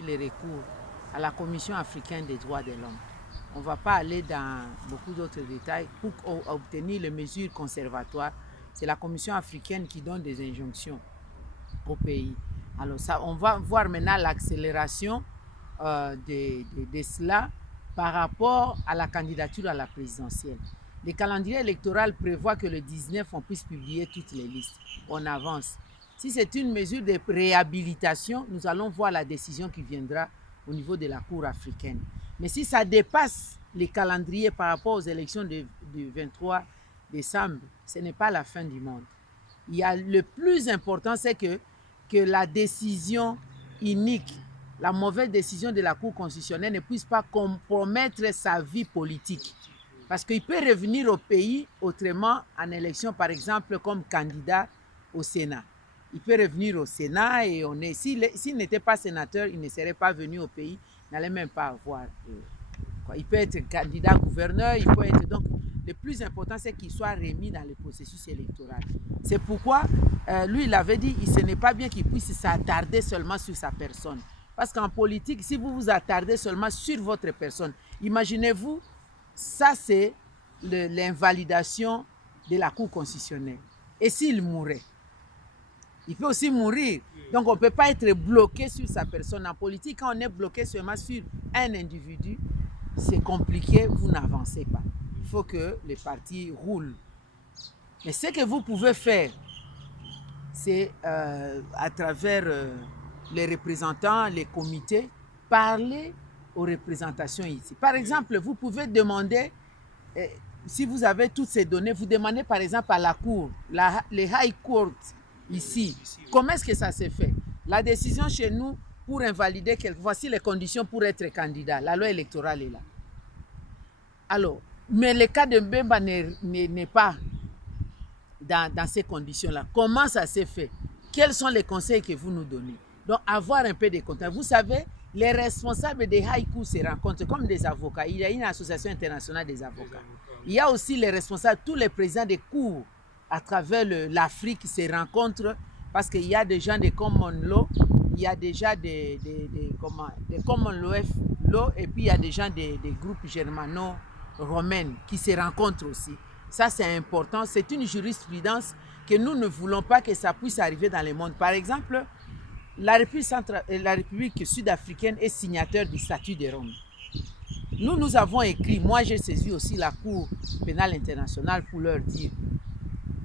depuis les recours à la Commission africaine des droits de l'homme. On ne va pas aller dans beaucoup d'autres détails. Pour obtenir les mesures conservatoires, c'est la Commission africaine qui donne des injonctions au pays. Alors ça, on va voir maintenant l'accélération de cela par rapport à la candidature à la présidentielle. Le calendrier électoral prévoit que le 19, on puisse publier toutes les listes. On avance. Si c'est une mesure de réhabilitation, nous allons voir la décision qui viendra au niveau de la Cour africaine. Mais si ça dépasse les calendriers par rapport aux élections du 23 décembre, ce n'est pas la fin du monde. Le plus important, c'est que la décision inique, la mauvaise décision de la Cour constitutionnelle ne puisse pas compromettre sa vie politique. Parce qu'il peut revenir au pays autrement en élection, par exemple, comme candidat au Sénat. Il peut revenir au Sénat et s'il n'était pas sénateur, il ne serait pas venu au pays, il n'allait même pas avoir. Il peut être candidat gouverneur, il peut être. Donc, le plus important, c'est qu'il soit remis dans le processus électoral. C'est pourquoi, lui, il avait dit, ce n'est pas bien qu'il puisse s'attarder seulement sur sa personne. Parce qu'en politique, si vous vous attardez seulement sur votre personne, imaginez-vous, ça c'est l'invalidation de la Cour constitutionnelle. Et s'il mourait? Il peut aussi mourir. Donc on ne peut pas être bloqué sur sa personne. En politique, quand on est bloqué seulement sur un individu, c'est compliqué, vous n'avancez pas. Il faut que les partis roulent. Mais ce que vous pouvez faire, c'est à travers les représentants, les comités, parler aux représentations ici. Par exemple, vous pouvez demander, si vous avez toutes ces données, vous demandez par exemple à la Cour, les High Court ici, comment est-ce que ça s'est fait? La décision chez nous pour invalider, voici les conditions pour être candidat. La loi électorale est là. Alors, mais le cas de Mbemba n'est pas dans ces conditions-là. Comment ça s'est fait? Quels sont les conseils que vous nous donnez? Donc, avoir un peu de contacts. Vous savez, les responsables des high courts se rencontrent comme des avocats. Il y a une association internationale des avocats. Il y a aussi les responsables, tous les présidents des cours à travers l'Afrique se rencontrent parce qu'il y a des gens de common law, il y a déjà des common law et puis il y a des gens des groupes germano-romains qui se rencontrent aussi. Ça, c'est important. C'est une jurisprudence que nous ne voulons pas que ça puisse arriver dans le monde. Par exemple, la République sud-africaine est signataire du statut de Rome. Nous avons écrit, moi j'ai saisi aussi la Cour pénale internationale pour leur dire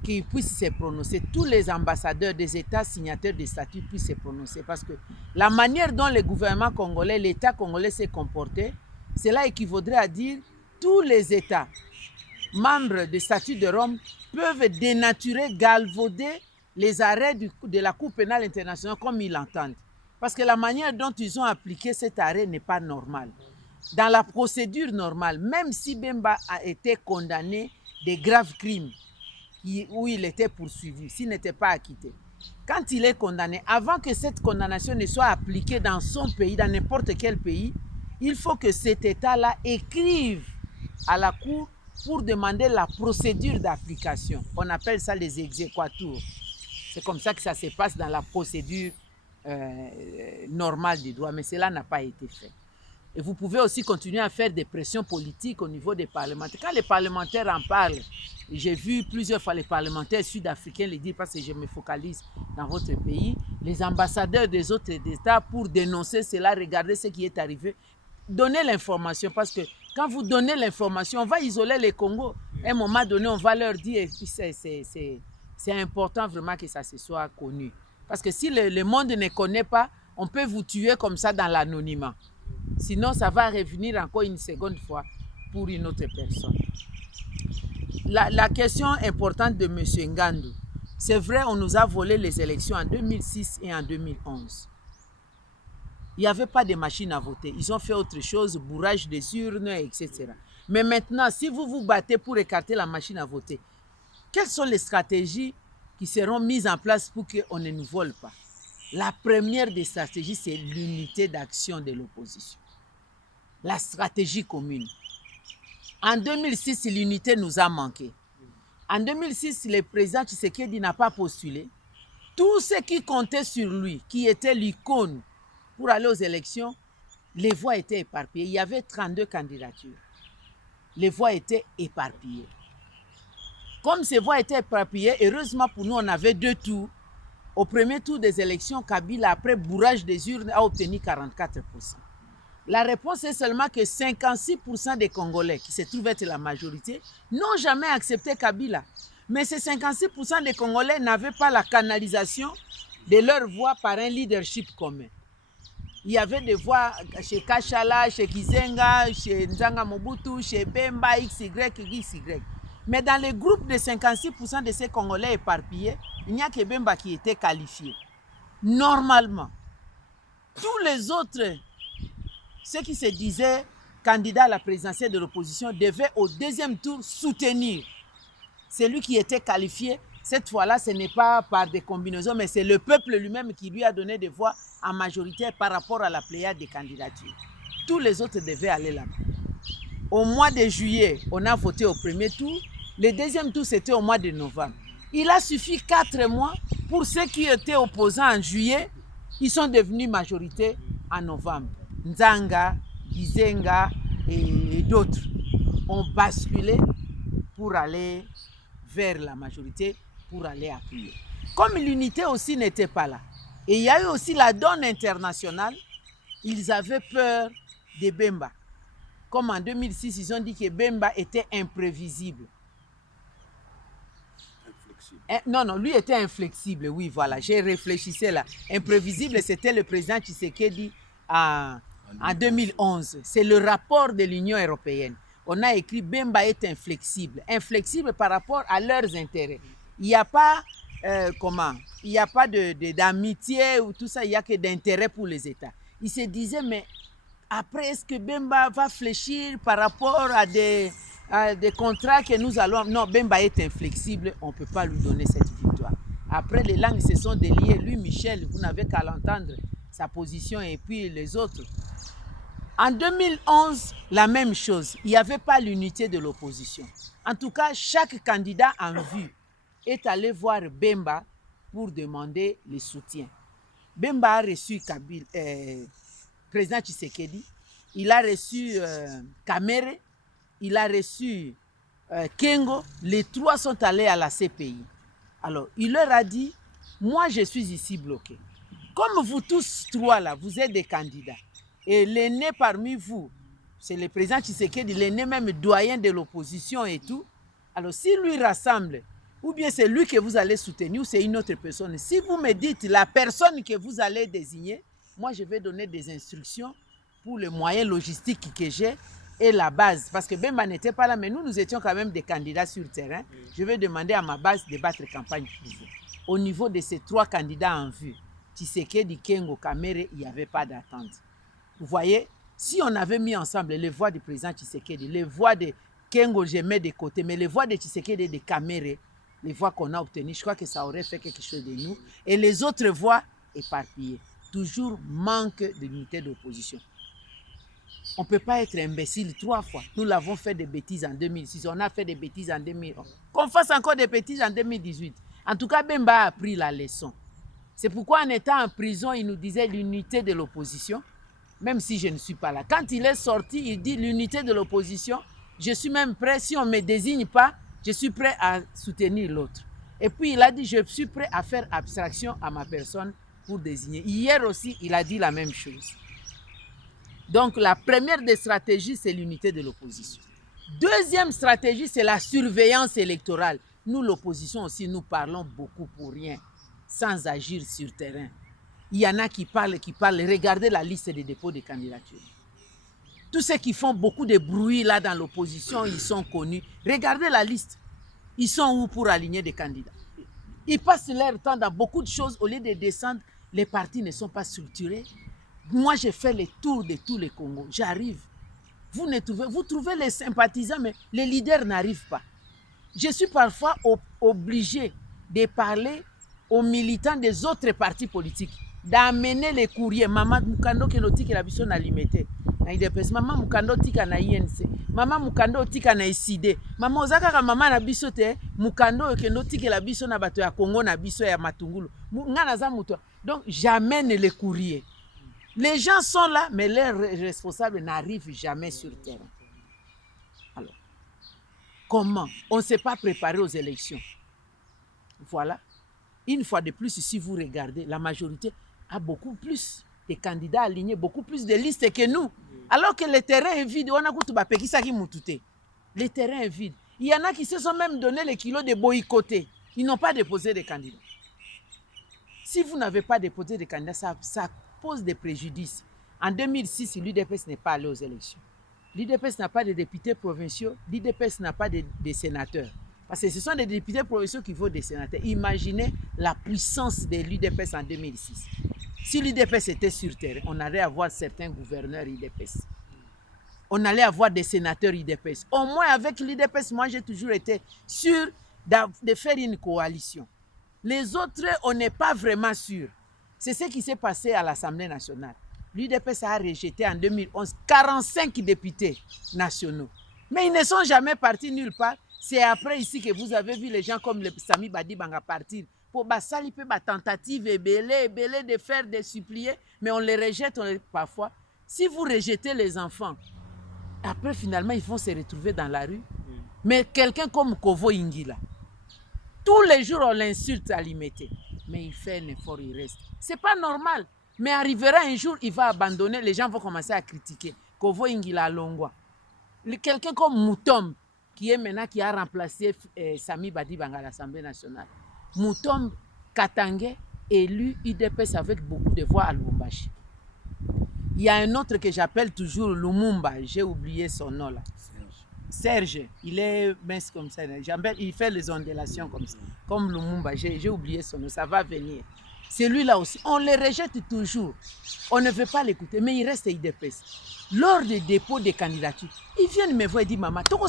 qu'ils puissent se prononcer. Tous les ambassadeurs des États signataires du statut puissent se prononcer. Parce que la manière dont le gouvernement congolais, l'État congolais s'est comporté, cela équivaudrait à dire tous les États membres du statut de Rome peuvent dénaturer, galvauder les arrêts de la Cour pénale internationale comme ils l'entendent. Parce que la manière dont ils ont appliqué cet arrêt n'est pas normale. Dans la procédure normale, même si Bemba a été condamné de graves crimes où il était poursuivi, s'il n'était pas acquitté, quand il est condamné, avant que cette condamnation ne soit appliquée dans son pays, dans n'importe quel pays, il faut que cet État-là écrive à la Cour pour demander la procédure d'application. On appelle ça les exéquatours. C'est comme ça que ça se passe dans la procédure normale du droit, mais cela n'a pas été fait. Et vous pouvez aussi continuer à faire des pressions politiques au niveau des parlementaires. Quand les parlementaires en parlent, j'ai vu plusieurs fois les parlementaires sud-africains le dire parce que je me focalise dans votre pays, les ambassadeurs des autres États pour dénoncer cela, regarder ce qui est arrivé, donner l'information parce que quand vous donnez l'information, on va isoler les Congos. À un moment donné, on va leur dire, et puis c'est important vraiment que ça se soit connu. Parce que si le monde ne connaît pas, on peut vous tuer comme ça dans l'anonymat. Sinon, ça va revenir encore une seconde fois pour une autre personne. La question importante de M. Ngandou, c'est vrai, on nous a volé les élections en 2006 et en 2011. Il n'y avait pas de machine à voter. Ils ont fait autre chose, bourrage des urnes, etc. Mais maintenant, si vous vous battez pour écarter la machine à voter, quelles sont les stratégies qui seront mises en place pour qu'on ne nous vole pas? La première des stratégies, c'est l'unité d'action de l'opposition. La stratégie commune. En 2006, l'unité nous a manqué. En 2006, le président Tshisekedi n'a pas postulé. Tout ce qui comptait sur lui, qui était l'icône pour aller aux élections, les voix étaient éparpillées. Il y avait 32 candidatures. Les voix étaient éparpillées. Comme ces voix étaient éparpillées, heureusement pour nous, on avait 2 tours. Au premier tour des élections, Kabila, après bourrage des urnes, a obtenu 44%. La réponse est seulement que 56% des Congolais, qui se trouvent être la majorité, n'ont jamais accepté Kabila. Mais ces 56% des Congolais n'avaient pas la canalisation de leur voix par un leadership commun. Il y avait des voix chez Kachala, chez Kizenga, chez Nzanga Mobutu, chez Bemba, XY. Mais dans le groupe de 56% de ces Congolais éparpillés, il n'y a que Bemba qui était qualifié. Normalement, tous les autres, ceux qui se disaient candidats à la présidentielle de l'opposition, devaient au deuxième tour soutenir celui qui était qualifié. Cette fois-là, ce n'est pas par des combinaisons, mais c'est le peuple lui-même qui lui a donné des voix en majorité par rapport à la pléiade des candidatures. Tous les autres devaient aller là-bas. Au mois de juillet, on a voté au premier tour. Le deuxième tour, c'était au mois de novembre. Il a suffi 4 mois pour ceux qui étaient opposants en juillet. Ils sont devenus majorité en novembre. Nzanga, Gizenga et d'autres ont basculé pour aller vers la majorité, pour aller appuyer. Comme l'unité aussi n'était pas là, et il y a eu aussi la donne internationale, ils avaient peur de Bemba. Comme en 2006, ils ont dit que Bemba était imprévisible. Non, lui était inflexible, oui, voilà, j'ai réfléchissé là. Imprévisible, c'était le président Tshisekedi en 2011. C'est le rapport de l'Union européenne. On a écrit Bemba est inflexible. Inflexible par rapport à leurs intérêts. Il n'y a pas, il n'y a pas d'amitié ou tout ça, il n'y a que d'intérêt pour les États. Il se disait, mais après, est-ce que Bemba va fléchir par rapport à des contrats que nous allons... Non, Bemba est inflexible, on ne peut pas lui donner cette victoire. Après, les langues se sont déliées. Lui, Michel, vous n'avez qu'à l'entendre, sa position, et puis les autres. En 2011, la même chose. Il n'y avait pas l'unité de l'opposition. En tout cas, chaque candidat en vue est allé voir Bemba pour demander le soutien. Bemba a reçu président Tshisekedi, il a reçu Kamere, il a reçu Kengo. Les 3 sont allés à la CPI. Alors, il leur a dit, moi je suis ici bloqué. Comme vous tous 3 là, vous êtes des candidats. Et l'aîné parmi vous, c'est le président Tshisekedi, l'aîné même doyen de l'opposition et tout. Alors, si lui rassemble, ou bien c'est lui que vous allez soutenir, ou c'est une autre personne. Si vous me dites la personne que vous allez désigner, moi, je vais donner des instructions pour les moyens logistiques que j'ai et la base. Parce que Bemba n'était pas là, mais nous étions quand même des candidats sur le terrain. Je vais demander à ma base de battre campagne pour vous. Au niveau de ces 3 candidats en vue, Tshisekedi, Kengo, Kamere, il n'y avait pas d'attente. Vous voyez, si on avait mis ensemble les voix du président Tshisekedi, les voix de Kengo, je mets de côté, mais les voix de Tshisekedi et de Kamere, les voix qu'on a obtenues, je crois que ça aurait fait quelque chose de nous. Et les autres voix éparpillées. Toujours manque d'unité d'opposition. On ne peut pas être imbécile 3 fois. Nous l'avons fait des bêtises en 2006, on a fait des bêtises en 2011. Qu'on fasse encore des bêtises en 2018. En tout cas, Bemba a appris la leçon. C'est pourquoi en étant en prison, il nous disait l'unité de l'opposition, même si je ne suis pas là. Quand il est sorti, il dit l'unité de l'opposition, je suis même prêt, si on ne me désigne pas, je suis prêt à soutenir l'autre. Et puis il a dit, je suis prêt à faire abstraction à ma personne pour désigner. Hier aussi, il a dit la même chose. Donc la première des stratégies, c'est l'unité de l'opposition. Deuxième stratégie, c'est la surveillance électorale. Nous, l'opposition aussi, nous parlons beaucoup pour rien, sans agir sur terrain. Il y en a qui parlent. Regardez la liste des dépôts de candidatures. Tous ceux qui font beaucoup de bruit là dans l'opposition, ils sont connus. Regardez la liste. Ils sont où pour aligner des candidats? Ils passent leur temps dans beaucoup de choses. Au lieu de descendre, les partis ne sont pas structurés. Moi, j'ai fait le tour de tous les Congos. J'arrive. Vous trouvez les sympathisants, mais les leaders n'arrivent pas. Je suis parfois obligé de parler aux militants des autres partis politiques, d'amener les courriers. Maman Mukando Kenoti la biso na limité. Maman Mukando tika na INC. Maman Mukando tika na ICD. Maman ozaka maman na biso te Mukando Kenoti la biso na bato ya Congo na biso ya Matungulu. Ngana za muto. Donc j'amène les courriers. Les gens sont là, mais leurs responsables n'arrivent jamais sur le terrain. Alors, comment? On ne s'est pas préparé aux élections. Voilà. Une fois de plus, si vous regardez, la majorité a beaucoup plus de candidats alignés, beaucoup plus de listes que nous. Alors que le terrain est vide, on a le terrain est vide. Il y en a qui se sont même donné le kilo de boycotter. Ils n'ont pas déposé de candidats. Si vous n'avez pas déposé de candidats, ça pose des préjudices. En 2006, l'UDPS n'est pas allé aux élections. L'UDPS n'a pas de députés provinciaux, l'UDPS n'a pas de sénateurs. Parce que ce sont des députés provinciaux qui votent des sénateurs. Imaginez la puissance de l'UDPS en 2006. Si l'UDPS était sur terre, on allait avoir certains gouverneurs UDPS. On allait avoir des sénateurs UDPS. Au moins avec l'UDPS, moi j'ai toujours été sûr de faire une coalition. Les autres, on n'est pas vraiment sûr. C'est ce qui s'est passé à l'Assemblée nationale. L'UDPS a rejeté en 2011 45 députés nationaux. Mais ils ne sont jamais partis nulle part. C'est après ici que vous avez vu les gens comme le Sami Badibanga partir pour basali peu ba tentative et belé de faire des suppliés, mais on les rejette parfois. Si vous rejetez les enfants, après finalement ils vont se retrouver dans la rue. Mais quelqu'un comme Kovo Ingila, tous les jours on l'insulte à l'imiter, mais il fait un effort, il reste. C'est pas normal. Mais arrivera un jour, il va abandonner, les gens vont commencer à critiquer. Kovo Ingila Longwa. Quelqu'un comme Moutom, qui est maintenant qui a remplacé Sami Badibanga à l'Assemblée nationale. Moutom Katangé, élu UDPS avec beaucoup de voix à Lubumbashi. Il y a un autre que j'appelle toujours Lumumba, j'ai oublié son nom là. Serge, il est mince comme ça, il fait les ondulations comme ça, comme Lumumba, j'ai oublié son nom, ça va venir. Celui-là aussi, on le rejette toujours. On ne veut pas l'écouter, mais il reste UDPS. Lors du dépôt des candidatures, ils viennent me voir et disent, maman, maintenant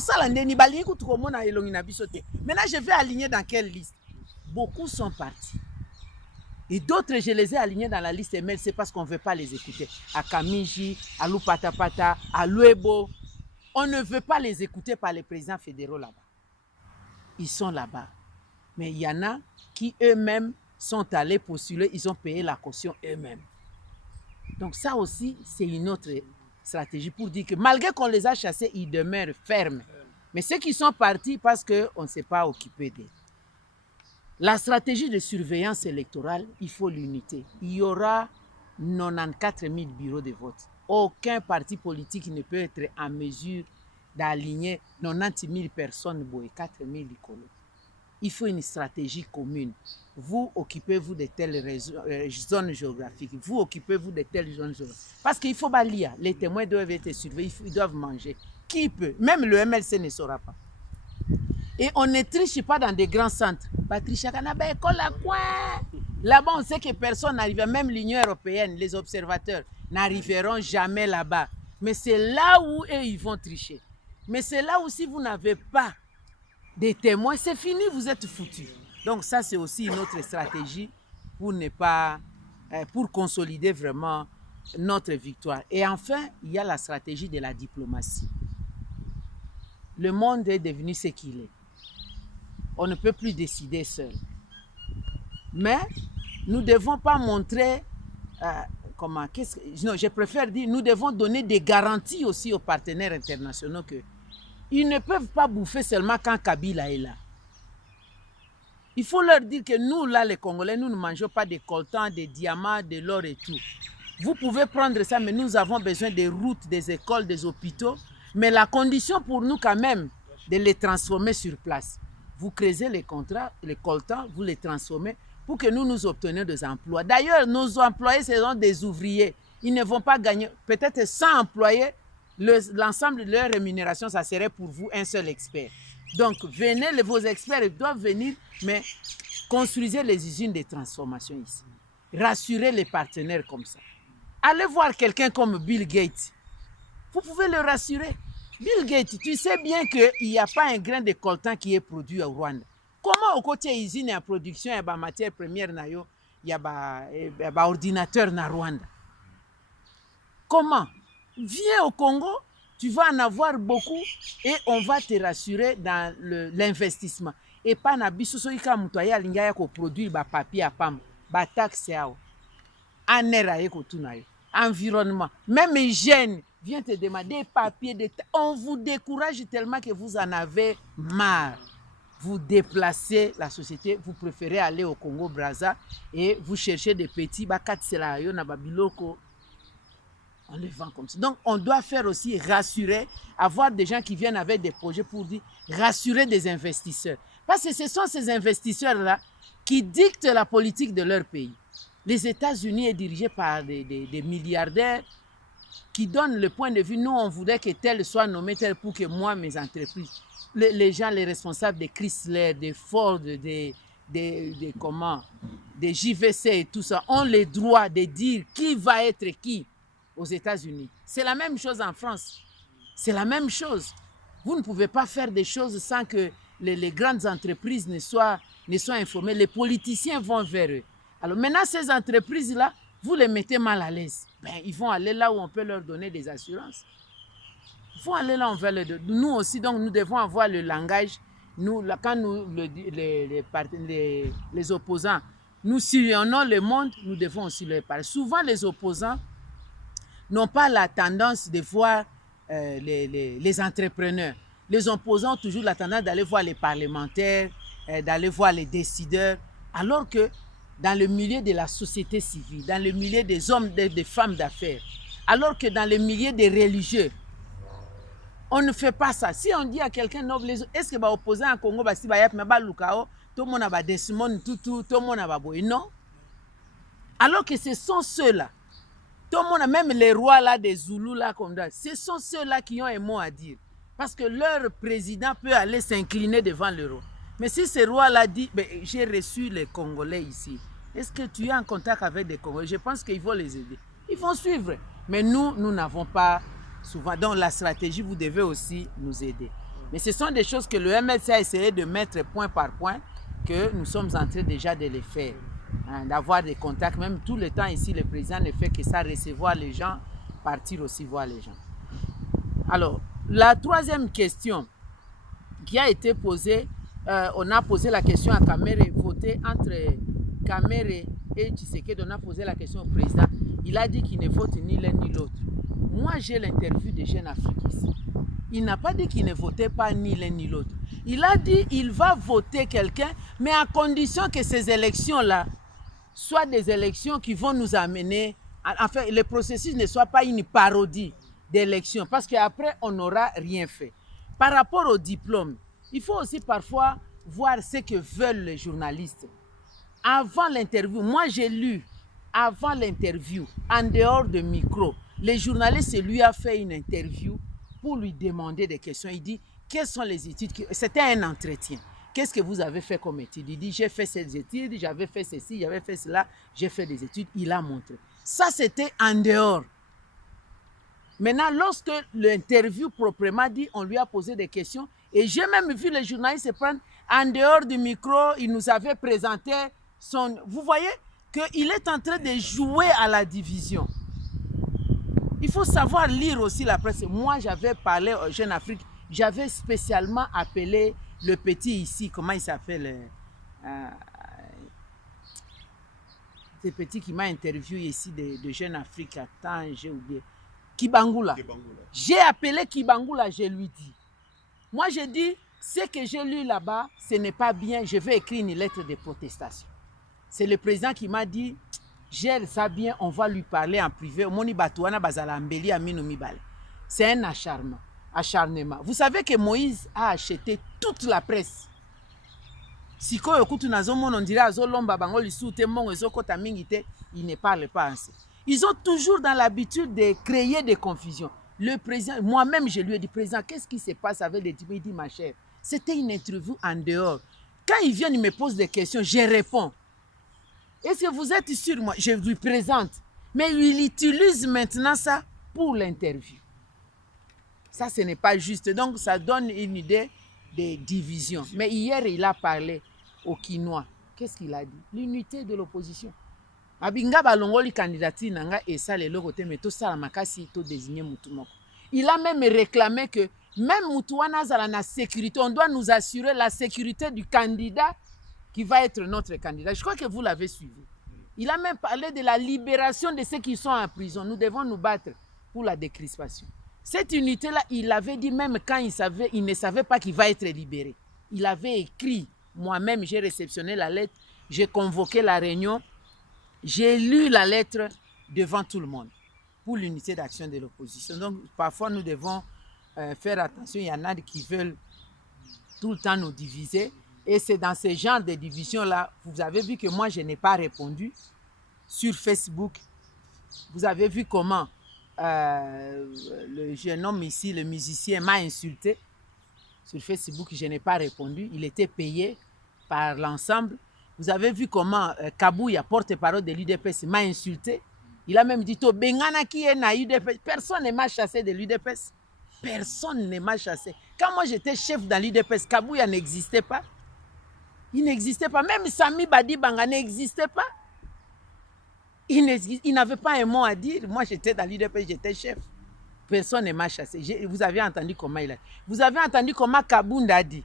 je vais aligner dans quelle liste? Beaucoup sont partis. Et d'autres, je les ai alignés dans la liste ML, c'est parce qu'on ne veut pas les écouter. À Kamiji, à Lupatapata, à Luebo, on ne veut pas les écouter par les présidents fédéraux là-bas. Ils sont là-bas. Mais il y en a qui eux-mêmes sont allés postuler, ils ont payé la caution eux-mêmes. Donc ça aussi, c'est une autre stratégie pour dire que malgré qu'on les a chassés, ils demeurent fermes. Mais ceux qui sont partis parce qu'on ne s'est pas occupé d'eux. La stratégie de surveillance électorale, il faut l'unité. Il y aura 94 000 bureaux de vote. Aucun parti politique ne peut être en mesure d'aligner 90 000 personnes, 4 000 écoles. Il faut une stratégie commune. Vous occupez-vous de telles zones géographiques. Vous occupez-vous de telles zones géographiques. Parce qu'il faut lire. Les témoins doivent être surveillés. Ils doivent manger. Qui peut? Même le MLC ne saura pas. Et on ne triche pas dans des grands centres. Là-bas, on sait que personne n'arrive. Même l'Union européenne, les observateurs n'arriveront jamais là-bas. Mais c'est là où eux, ils vont tricher. Mais c'est là où si vous n'avez pas des témoins, c'est fini, vous êtes foutus. Donc ça, c'est aussi une autre stratégie pour ne pas, pour consolider vraiment notre victoire. Et enfin, il y a la stratégie de la diplomatie. Le monde est devenu ce qu'il est. On ne peut plus décider seul. Mais nous ne devons pas montrer, je préfère dire, nous devons donner des garanties aussi aux partenaires internationaux que ils ne peuvent pas bouffer seulement quand Kabila est là. Il faut leur dire que nous, là, les Congolais, nous ne mangeons pas des coltans, des diamants, de l'or et tout. Vous pouvez prendre ça, mais nous avons besoin des routes, des écoles, des hôpitaux. Mais la condition pour nous, quand même, de les transformer sur place. Vous créez les contrats, les coltans, vous les transformez pour que nous obtenions des emplois. D'ailleurs, nos employés seront des ouvriers. Ils ne vont pas gagner, peut-être 100 employés, l'ensemble de leur rémunération, ça serait pour vous un seul expert. Donc, venez, vos experts ils doivent venir, mais construisez les usines de transformation ici. Rassurez les partenaires comme ça. Allez voir quelqu'un comme Bill Gates. Vous pouvez le rassurer. Bill Gates, tu sais bien qu'il n'y a pas un grain de coltan qui est produit au Rwanda. Comment au côté usine et production, il y a matière première, il y a ordinateur na Rwanda? Comment? Viens au Congo, tu vas en avoir beaucoup et on va te rassurer dans l'investissement. Et pas na bisoso ika mutoya lingaya ko produire ba papier à pam, ba taxe yao. Anera yeko tunayo. environnement, même hygiène, vient te demander des papiers, on vous décourage tellement que vous en avez marre. Vous déplacez la société, vous préférez aller au Congo-Brazza et vous cherchez des petits bakatselayo na babiloko. On les vend comme ça. Donc, on doit faire aussi rassurer, avoir des gens qui viennent avec des projets pour dire rassurer des investisseurs. Parce que ce sont ces investisseurs-là qui dictent la politique de leur pays. Les États-Unis est dirigé par des milliardaires qui donnent le point de vue. Nous, on voudrait que tel soit nommé tel pour que moi, mes entreprises, les gens, les responsables de Chrysler, de Ford, des JVC et tout ça, ont le droit de dire qui va être qui aux États-Unis. C'est la même chose en France. C'est la même chose. Vous ne pouvez pas faire des choses sans que les grandes entreprises ne soient informées. Les politiciens vont vers eux. Alors maintenant, ces entreprises-là, vous les mettez mal à l'aise. Ben, ils vont aller là où on peut leur donner des assurances. Il faut aller là, on veut nous aussi, donc nous devons avoir le langage. Nous, là, quand nous, les opposants, nous sillonnons le monde, nous devons aussi leur parler. Souvent, les opposants n'ont pas la tendance de voir les entrepreneurs. Les opposants ont toujours la tendance d'aller voir les parlementaires, d'aller voir les décideurs, alors que dans le milieu de la société civile, dans le milieu des hommes, des femmes d'affaires, alors que dans le milieu des religieux, on ne fait pas ça. Si on dit à quelqu'un noble, est-ce que l'opposant en Congo, si tout le monde a Desmond Tutu, tout le monde a Baboy? Non. Alors que ce sont ceux-là, tout le monde, même les rois là, des Zoulous là, comme ça, ce sont ceux-là qui ont un mot à dire. Parce que leur président peut aller s'incliner devant le roi. Mais si ce roi-là dit, j'ai reçu les Congolais ici, est-ce que tu es en contact avec des Congolais? Je pense qu'il faut les aider. Ils vont suivre. Mais nous n'avons pas souvent. Donc la stratégie, vous devez aussi nous aider. Mais ce sont des choses que le MLC a essayé de mettre point par point, que nous sommes en train déjà de les faire. Hein, d'avoir des contacts. Même tout le temps ici, le président ne fait que ça, recevoir les gens, partir aussi voir les gens. Alors, la troisième question qui a été posée, on a posé la question à Kamere, voter entre Kamere et Tshisekedi, on a posé la question au président. Il a dit qu'il ne vote ni l'un ni l'autre. Moi, j'ai l'interview de Jeune Afrique ici. Il n'a pas dit qu'il ne votait pas ni l'un ni l'autre. Il a dit qu'il va voter quelqu'un, mais à condition que ces élections-là soient des élections qui vont nous amener, enfin, le processus ne soit pas une parodie d'élections, parce qu'après, on n'aura rien fait. Par rapport au diplôme, il faut aussi parfois voir ce que veulent les journalistes. Avant l'interview, moi j'ai lu, avant l'interview, en dehors de micro, le journaliste lui a fait une interview pour lui demander des questions. Il dit, quelles sont les études? C'était un entretien. Qu'est-ce que vous avez fait comme études? Il dit, j'ai fait ces études, j'avais fait ceci, j'avais fait cela, j'ai fait des études. Il a montré. Ça, c'était en dehors. Maintenant, lorsque l'interview proprement dit, on lui a posé des questions, et j'ai même vu les journalistes se prendre en dehors du micro, il nous avait présenté son... Vous voyez qu'il est en train de jouer à la division. Il faut savoir lire aussi la presse. Moi, j'avais parlé au Jeune Afrique, j'avais spécialement appelé le petit ici, comment il s'appelle, ce petit qui m'a interviewé ici de Jeune Afrique, attends, j'ai oublié. Kibangula. J'ai appelé Kibangula, je lui dis. Moi, j'ai dit, ce que j'ai lu là-bas, ce n'est pas bien, je vais écrire une lettre de protestation. C'est le président qui m'a dit, gère ça bien, on va lui parler en privé. C'est un acharnement. Vous savez que Moïse a acheté toute la presse. Si on dirait il ne parle pas ainsi. Ils ont toujours dans l'habitude de créer des confusions. Le président, moi-même, je lui ai dit, président, qu'est-ce qui se passe avec les types? Il dit, ma chère, c'était une interview en dehors. Quand ils viennent, ils me posent des questions, je réponds. Est-ce que vous êtes sûr? Moi, je lui présente. Mais il utilise maintenant ça pour l'interview. Ça, ce n'est pas juste. Donc, ça donne une idée de division. Mais hier, il a parlé au Quinois. Qu'est-ce qu'il a dit? L'unité de l'opposition. Il a même réclamé que même Moutouana la sécurité, on doit nous assurer la sécurité du candidat qui va être notre candidat. Je crois que vous l'avez suivi. Il a même parlé de la libération de ceux qui sont en prison. Nous devons nous battre pour la décrispation. Cette unité-là, il avait dit même quand il ne savait pas qu'il va être libéré. Il avait écrit, moi-même j'ai réceptionné la lettre, j'ai convoqué la réunion, j'ai lu la lettre devant tout le monde pour l'unité d'action de l'opposition. Donc parfois nous devons faire attention, il y en a qui veulent tout le temps nous diviser. Et c'est dans ce genre de division-là, vous avez vu que moi je n'ai pas répondu sur Facebook. Vous avez vu comment le jeune homme ici, le musicien, m'a insulté sur Facebook. Je n'ai pas répondu. Il était payé par l'ensemble. Vous avez vu comment Kabouya, porte-parole de l'UDPS, m'a insulté. Il a même dit to Bengana qui est na UDPS. Personne ne m'a chassé de l'UDPS. Personne ne m'a chassé. Quand moi j'étais chef dans l'UDPS, Kabouya n'existait pas. Il n'existait pas. Même Sami Badi Banga n'existait pas. Il n'avait pas un mot à dire. Moi, j'étais dans l'UDPS, j'étais chef. Personne ne m'a chassé. Vous avez entendu comment il a dit. Vous avez entendu comment Kabunda a dit.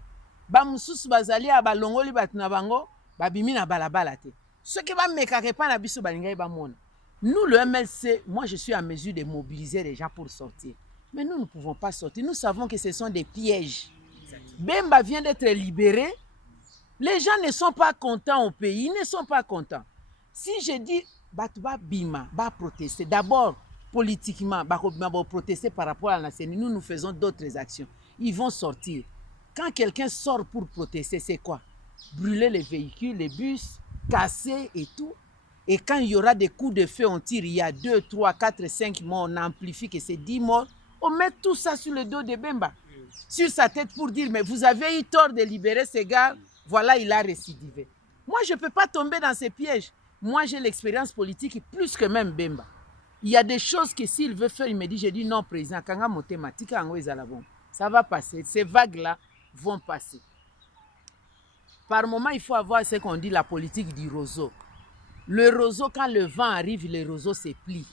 Bamususu bazali a balongoli batuna bango, babimi na balabala te. Ceux qui vont me karepa na biso balingai bamona. Nous, le MLC, moi, je suis en mesure de mobiliser les gens pour sortir. Mais nous ne pouvons pas sortir. Nous savons que ce sont des pièges. Bemba vient d'être libéré. Les gens ne sont pas contents au pays. Ils ne sont pas contents. Si je dis, Batouba Bima, va protester. D'abord, politiquement, va protester par rapport à la CENI. Nous faisons d'autres actions. Ils vont sortir. Quand quelqu'un sort pour protester, c'est quoi? Brûler les véhicules, les bus, casser et tout. Et quand il y aura des coups de feu, on tire, il y a 2, 3, 4, 5 morts, on amplifie que c'est 10 morts. On met tout ça sur le dos de Bemba. Sur sa tête pour dire, mais vous avez eu tort de libérer ces gars. Voilà, il a récidivé. Moi, je ne peux pas tomber dans ces pièges. Moi, j'ai l'expérience politique plus que même Bemba. Il y a des choses que s'il veut faire, il me dit, j'ai dit non, président, ça va passer. Ces vagues-là vont passer. Par moment, il faut avoir ce qu'on dit la politique du roseau. Le roseau, quand le vent arrive, le roseau se plie.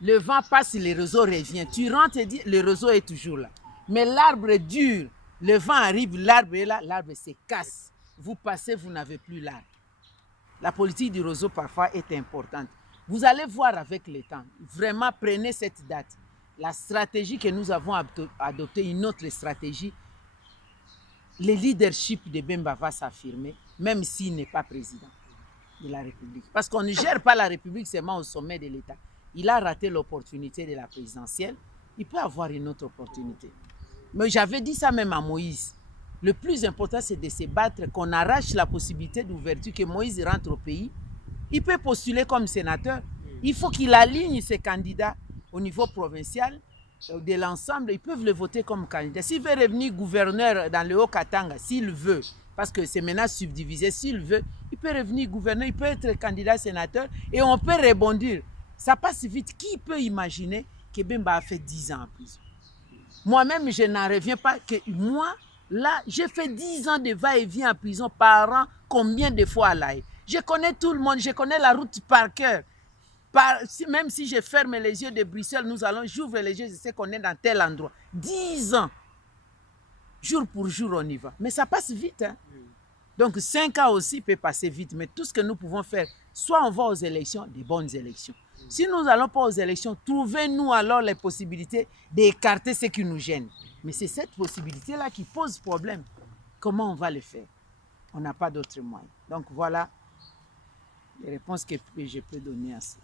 Le vent passe, le roseau revient. Tu rentres et dis, le roseau est toujours là. Mais l'arbre est dur. Le vent arrive, l'arbre est là, l'arbre se casse. Vous passez, vous n'avez plus l'arbre. La politique du roseau, parfois, est importante. Vous allez voir avec le temps. Vraiment, prenez cette date. La stratégie que nous avons adoptée, une autre stratégie, le leadership de Bemba va s'affirmer, même s'il n'est pas président de la République. Parce qu'on ne gère pas la République seulement au sommet de l'État. Il a raté l'opportunité de la présidentielle. Il peut avoir une autre opportunité. Mais j'avais dit ça même à Moïse. Le plus important, c'est de se battre, qu'on arrache la possibilité d'ouverture, que Moïse rentre au pays. Il peut postuler comme sénateur. Il faut qu'il aligne ses candidats au niveau provincial, de l'ensemble. Ils peuvent le voter comme candidat. S'il veut revenir gouverneur dans le Haut-Katanga, s'il veut, parce que c'est maintenant subdivisé, s'il veut, il peut revenir gouverneur, il peut être candidat sénateur et on peut rebondir. Ça passe vite. Qui peut imaginer que Bemba a fait 10 ans en prison? Moi-même, je n'en reviens pas que moi, là, j'ai fait 10 ans de va-et-vient en prison par an, combien de fois à l'AE. Je connais tout le monde, je connais la route par cœur. Même si je ferme les yeux de Bruxelles, j'ouvre les yeux, je sais qu'on est dans tel endroit. 10 ans, jour pour jour, on y va. Mais ça passe vite. Hein? Donc 5 ans aussi peut passer vite. Mais tout ce que nous pouvons faire, soit on va aux élections, des bonnes élections. Si nous n'allons pas aux élections, trouvez-nous alors les possibilités d'écarter ce qui nous gêne. Mais c'est cette possibilité-là qui pose problème. Comment on va le faire? On n'a pas d'autres moyens. Donc voilà les réponses que je peux donner à ça.